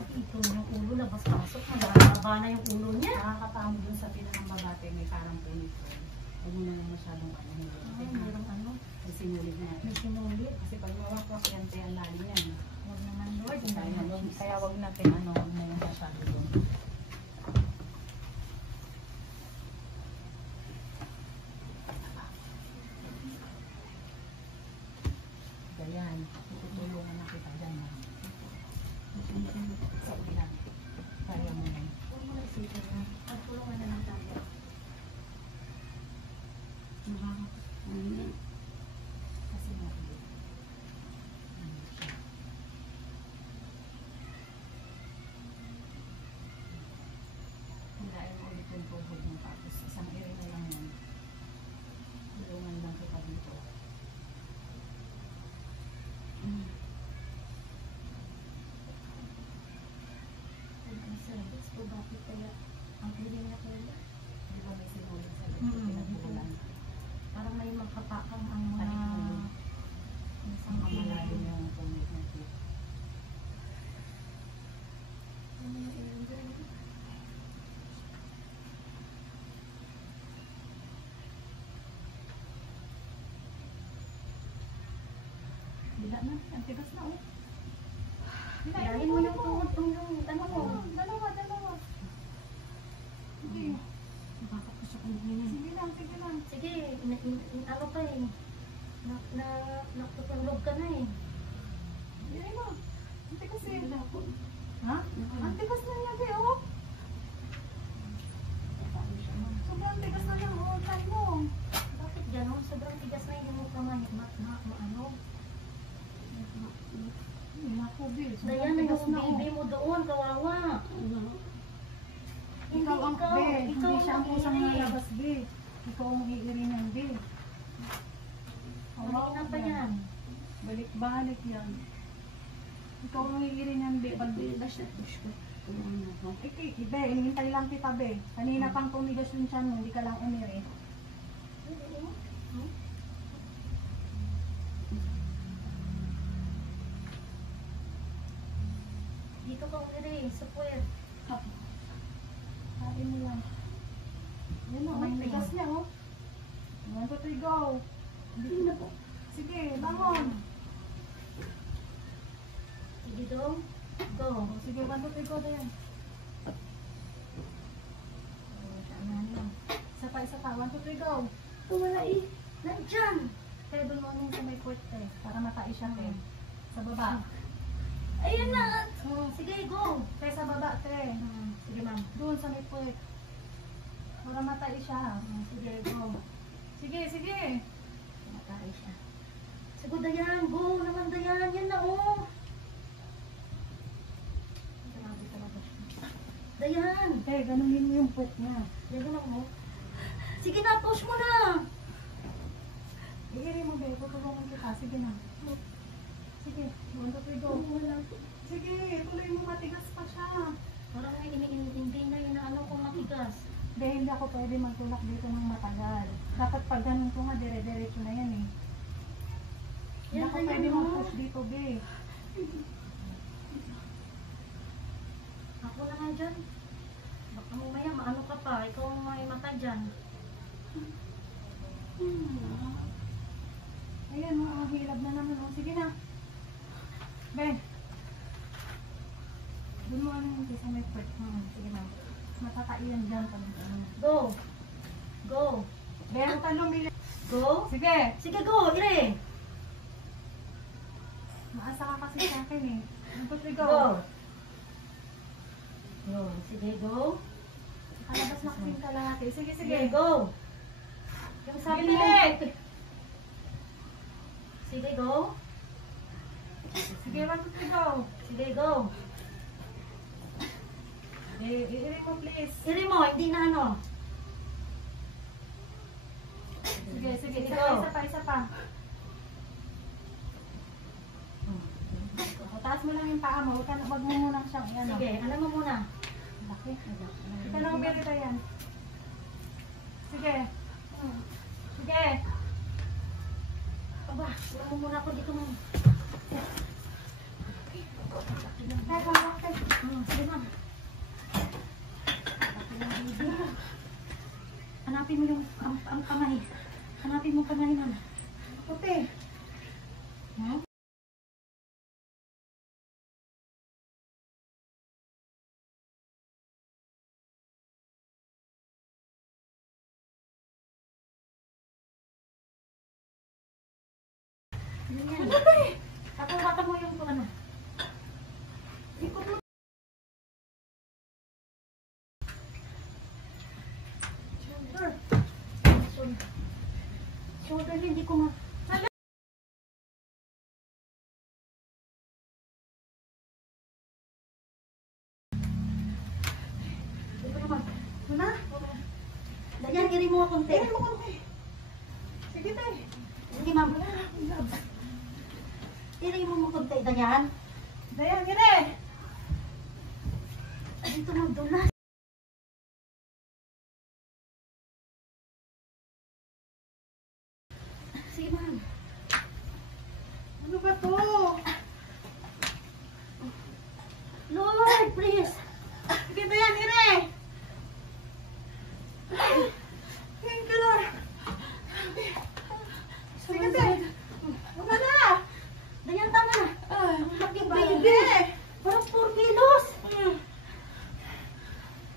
Ito yung ulo, labas-pasok. Malaba na yung ulo niya. Nakakatamo dun sa pila ng babate, may parang punit ko. Huwag mo na lang masyadong Ay, mayroong ano. may sinulid na. May sinulit. Kasi pag mawakwas yan, kaya ang lalim yan. Huwag naman, Lord. Kaya wag natin huwag na yung masyado dun. Ayan, tutulungan na kita dyan. Sa ulan. Kaya mo na. Huwag mo na isipin na. Pagtulungan na lang tayo. Kasi nga, hilain mo ulit yung tuhod mo. Tapos isang area na lang yan. Tulungan lang kita dito. Ang service ko, bakit kaya ang piling na kaya? Di ba may sinulid sa dito? Pinagbulan. Parang may magkapakang ang mga isang Malalim yung punit natin. Bila na. Ang tigas na oh. Hilahin mo yung tuhod yung ano mo. Dalawa. Hindi. Bakit ko siya kumain? Sige lang. Sige, ano ka eh. Natutulog ka na eh. Hindi mo. Ang tigas eh. Ha? Ang tigas na yan eh oh. Sobrang tigas na yung utay mo. Bakit gano'n? Sobrang tigas na hindi mo kamay. Ano? Naku, Bill. Dayan na yung baby mo doon. Kawawa. Ikaw ang ikaw. be. Ikaw Hindi siya ang kusang mag-iiri. nalabas, be. Ikaw ang mag-iiri ng be. Kanina pa yan. Balik-balik yan. Ikaw ang mag-iiri ng be. Pag push ko. Be, hinihintay lang kita, be. Kanina pang tumigas yung tiyan mo, hindi ka lang umiri. Dito ka umiri. Sa puwet. Sabi mo lang. Yan o, ang tigas niya o. 1, 2, 3, go. Hindi na po. Sige, bangon. Sige dong. Go. Sige, 1, 2, 3, go na yan. Isa pa, 1, 2, 3, go. Wala eh. Nandyan. Kaya doon mo sa may port eh, para matai siya te. Sa baba. Ayun na. Sige, go. Kaya sa baba te. Sige, ma'am. Doon sa may port. Para matai siya. Sige, go. Sige. Matay siya. Sige, Dayan. Go naman, Dayan. Yan na, oh. Grabe talaga siya. Dayan. Te, ganunin mo yung port niya. Yan na, oh. Sige na, push mo na. Iiri mo be, tutulungan kita. Sige na. Sige, 1, 2, 3, go. Sige, tuloy mo, matigas pa siya. Parang hindi na yun na ano kung matigas. Dahil hindi ako pwede magtulak dito ng matagal. Dapat pag ganun ko nga, dire-diretso na yan eh. Hindi Yan ako na pwede yan, mag-push dito, be. Ako na nga dyan. Baka mamaya maano ka pa. Ikaw ang may mata dyan. Ayan, ang hilab na naman. Oh. Sige na. Be. Doon mo ano yung sa may pwet. Sige na. Matatailan dyan. Go. Go. Be, ang talong Go. Sige. Sige, go. Ire. Maasa ka kasi sa akin eh. Ang putri go. Go. Go. Sige, go. Kalabas na kaming kalahati. Sige, Sige, sige. go. Yung sabi Sige, mo. Lili. Sige, go. Sige, 1, 2, 3, go. Sige, go. Iiri mo please. Ire mo, hindi na ano. Sige, sige. Sige, Isa go. pa, isa pa. O, taas mo lang yung paa mo. Wag mo munang siyang ano. Sige, alam mo muna. Laki. Ika lang, Berita yan. Sige. Sige. Aba, alam mo muna ako dito mo. Teka, bakit? Sige, ma'am. Hanapin mo yung ang kamay. Hanapin mo kamay, ma'am. Puti. Ha? Yan. Hawakan mo yung ano. Ikot mo. Shoulder. Shoulder, hindi ko ma... Dayan, kiri mo konti. Sige, tay. Sige, ma'am. Kiri mo konti, Dayan. Dayan, gire. Dito magdulas. Sige, ma'am. Ano ba to? Lord, please. Sige, Dayan, gire. Thank you, Lord. Sige, tay. Wala na. Dayan, tama. Ang laking baby. Baby. Parang 4 kilos.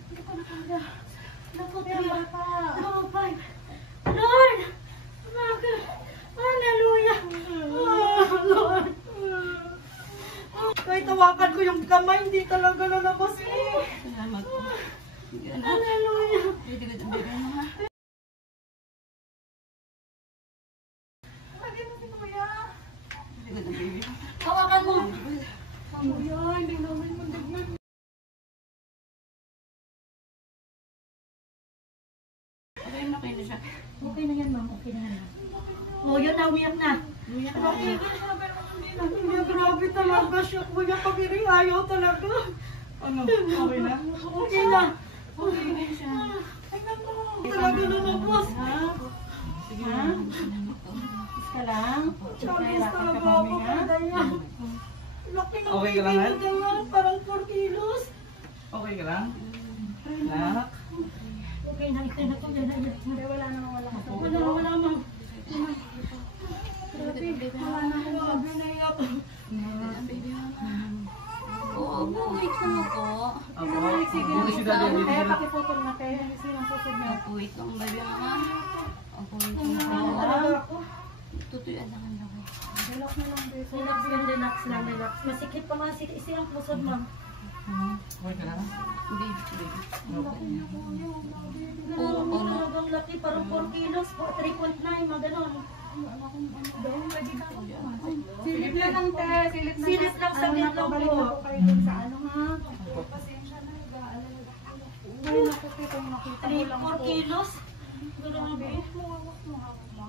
Hindi ko na kaya. Naku, Kaya 3, bata. 5. Lord! Hallelujah! Oh, Lord! Kahit tawakan ko yung kamay, hindi talaga lalabas eh. Salamat po. Hallelujah! Hindi ko ang bigay mo ha. Hindi mo si Kuya. Hindi ko ang bigay mo. Hawakan mo! Kuya, hindi namin mandignan. Okay na kayo na siya. Okay na yan, ma'am. Okay na yan. Oh, yun na. Umiyak na. Umiyak na Okay, kayo. Kuya, grabe talaga siya. Kuya, pagiring ayaw talaga. Ano? Okay na? Okay na. Okay na siya. Tingnan mo. Talaga lumabas. Ha? Sige Ha? na. Kiss ka lang. Chagis Nahirapan ka talaga mami, ako ha? kay Dayan. Laki ng Okay ka baby lang, ko, Dayan. Parang 4 kilos. Okay ka lang? Nak? Okay na. Ito na. Ito na. Hindi, wala namang wala. Wala, wala, ma'am. Grabe, wala na akong sabi na iyak. Baby Oo, wait lang ako. Ako, sige. Si Daddy, Kaya pakiputol na kayo. Sinang susod na. Ako, wait lang baby mama. Ako, wait Ano lang talaga ako. ako? Tutuyan lang ako. Relax na lang, babe. Relax lang, relax lang, relax. Masikip pa mga isang pusod, ma'am. Okay ka lang? Baby, baby. Puro talagang laki, parang 4 kilos, 3.9, mga ganon. Silip lang ang te. Silip lang, saglit lang Nakabalik po. na po kayo dun sa ano ha. Pasensya na. Ay, naku, te, kung nakita mo lang 4 po. kilos? Grabe.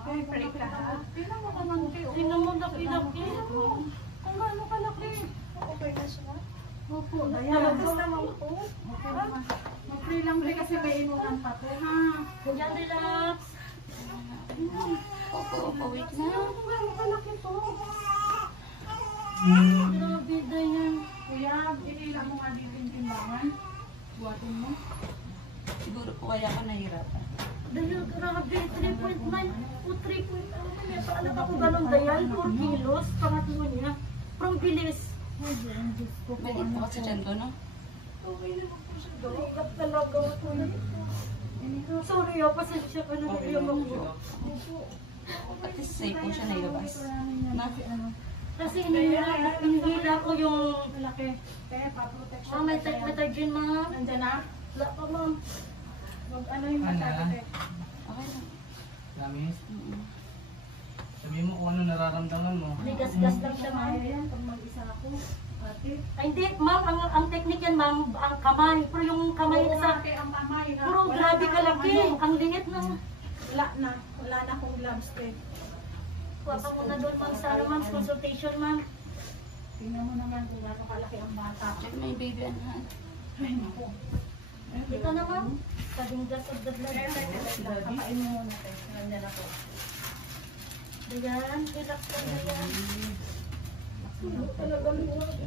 Ay, pray ka ha. Tingnan mo ka man, te. Tingnan mo, laki-laki. Kung gaano kalaki. Okay na siya. Opo, Nalagas naman po. Okay naman. Mag-pray lang te kasi may inunan pa to ha. Kuya, relax. Opo, wait na. Kung gaano kalaki to. Grabe, Dayan. Kuya, inila mo nga dito yung timbangan. Buhatin mo. Siguro po kaya ako nahirapan. Dayan, grabe, 3.9 o 3.9. Paano ako ganun, Dayan? 4 kilos, pangatlo niya. From bilis. Ay, Diyos ko po. Maliit po kasi dyan to, no? Okay naman po siya. Dagat talaga ako na ito. Sorry, pasensya ka na. Okay Iyak lang ako. po. At least safe po siya nailabas. Na? Kasi hinihila ko yung... Malaki. Kaya pa-protection. May tetragen, ma'am. Nandyan na? Wala pa, ma'am. Ano yung masabi? Okay lang. Promise? Mm-mm. Sabihin mo kung ano nararamdaman mo. May gas-gas lang siya, ma'am. Kaya yan, pag mag-isa ako. Ate. Ay, hindi, ma'am. Ang technique yan, ma'am, ang kamay. Pero yung kamay Oo, sa... ate, ang kamay. ha? Puro Wala grabe na kalaki. akong ano. Ang liit na. Wala na. Wala na akong gloves, te. Kuha ka muna doon, ma'am, sa ma'am, consultation, ma'am. Tingnan mo naman kung gaano kalaki ang bata. Check may baby ano. Ay, naku. Dito na, ma'am. Sabing gas of the blood. Kakain mo muna, te. Nandyan ako. Dayan, relax lang, Dayan. Talaga liwanag.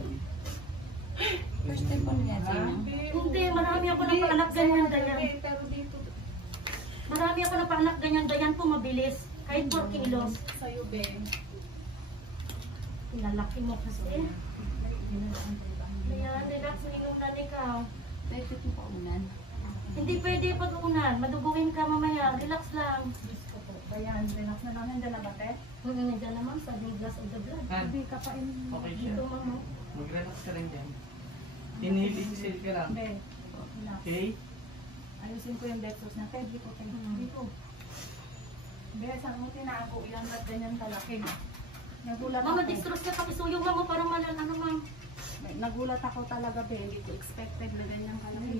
First time po niya sa'yo. Hindi, marami ako napaanak ganyan dayan. Pero dito, Marami ako napaanak ganyan dayan po mabilis. Kahit 4 kilos. sa'yo, be. Pinalaki mo kasi. Ayan, relax, inom na ikaw. Pwede po paunan. Hindi pwede pag-unan. Maduguin ka mamaya. Relax lang. Ayan, relax na lang. Nandiyan na ba, te? Nandiyan naman sa glass of the blood. Han, Hindi ka pa in... okay siya. Ito, mama. Mag-relax ka rin dyan. Inhale-exhale ka lang. Be, relax. Okay? Ayusin ko yung Dexos na. Te, dito, te. Dito. Be, saan mo tinago yan? Ba't ganyan kalaki? Nagulat Mama, ako. distros ka pakisuyong mama para malan ano ma'am. Nagulat ako talaga, be. Hindi ko expected na ganyan kalaki.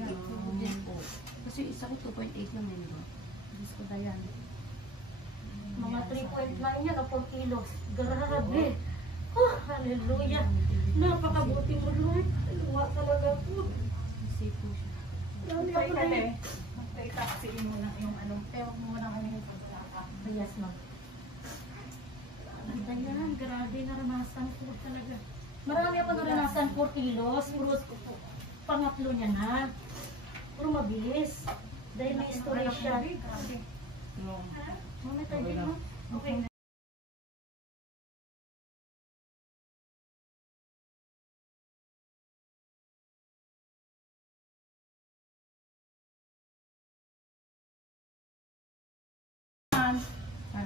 Yes po. Kasi isa ko 2.8 lang yun, di ba? Diyos ko, dayan. Mga 3.9 yan o 4 kilos. Grabe. Oh, hallelujah. Napakabuti mo, Lord. Luwa talaga po. Isip ko siya. Grabe Pray ako ka, na te. yun. Pray ka kasi mo na yung ano. Tewag mo na ano yung pagkala ka. Yes, ma'am. Ayan, grabe naranasan ko talaga. Marami ako naranasan 4 kilos. Puro pangatlo niya na. Puro mabilis. Dahil may story siya. Grabe. No. Mama, tayo din mo. Okay.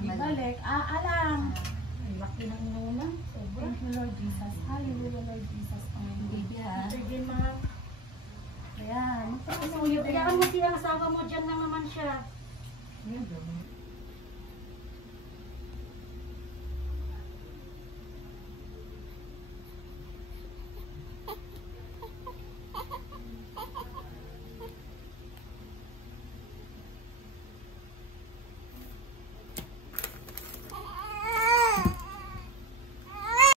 Ibalik. Alang. Ang laki ng inunan. Sobra. Thank you, Lord Jesus. Hallelujah, Lord Jesus. Amen. Baby ha. Sige, ma'am. Ayan. Kayaan mo siyang asawa mo, dyan lang naman siya. Ayan, dami.